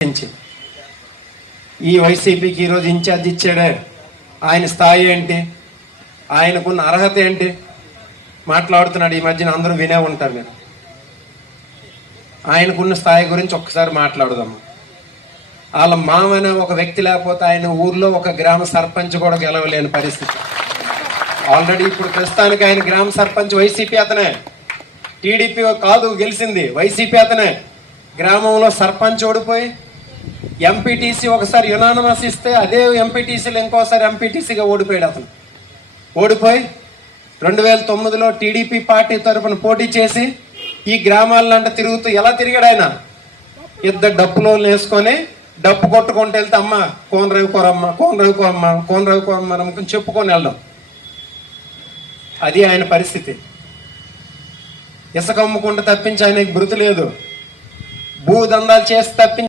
ఈ వైసీపీకి ఈరోజు ఇన్ఛార్జ్ ఇచ్చాడే, ఆయన స్థాయి ఏంటి, ఆయనకున్న అర్హత ఏంటి మాట్లాడుతున్నాడు. ఈ మధ్యన అందరూ వినే ఉంటారు మీరు. ఆయనకున్న స్థాయి గురించి ఒక్కసారి మాట్లాడుదాము. వాళ్ళ మామనే ఒక వ్యక్తి లేకపోతే ఆయన ఊర్లో ఒక గ్రామ సర్పంచ్ కూడా గెలవలేని పరిస్థితి. ఆల్రెడీ ఇప్పుడు ప్రస్తుతానికి ఆయన గ్రామ సర్పంచ్ వైసీపీ అతనే, టీడీపీ కాదు గెలిచింది, వైసీపీ అతనే. గ్రామంలో సర్పంచ్ ఓడిపోయి ఎంపీటీసీ ఒకసారి యునానిమస్ ఇస్తే అదే ఎంపీటీసీలు ఇంకోసారి ఎంపీటీసీగా ఓడిపోయాడు అతను. ఓడిపోయి 2009లో టీడీపీ పార్టీ తరఫున పోటీ చేసి ఈ గ్రామాలంటే తిరుగుతూ ఎలా తిరిగాడు ఆయన, ఇద్దరు డప్పులో వేసుకొని డప్పు కొట్టుకుంటూ వెళ్తే అమ్మ కోన రవికోరమ్మ కోన రవికోరమ్మ కోన రవికోరమ్మ అనుకుని చెప్పుకొని వెళ్ళడం. అది ఆయన పరిస్థితి. ఇసుక అమ్ముకుంటూ తప్పించి ఆయనకి బృతి లేదు, భూదందాలు చేసి తప్పించి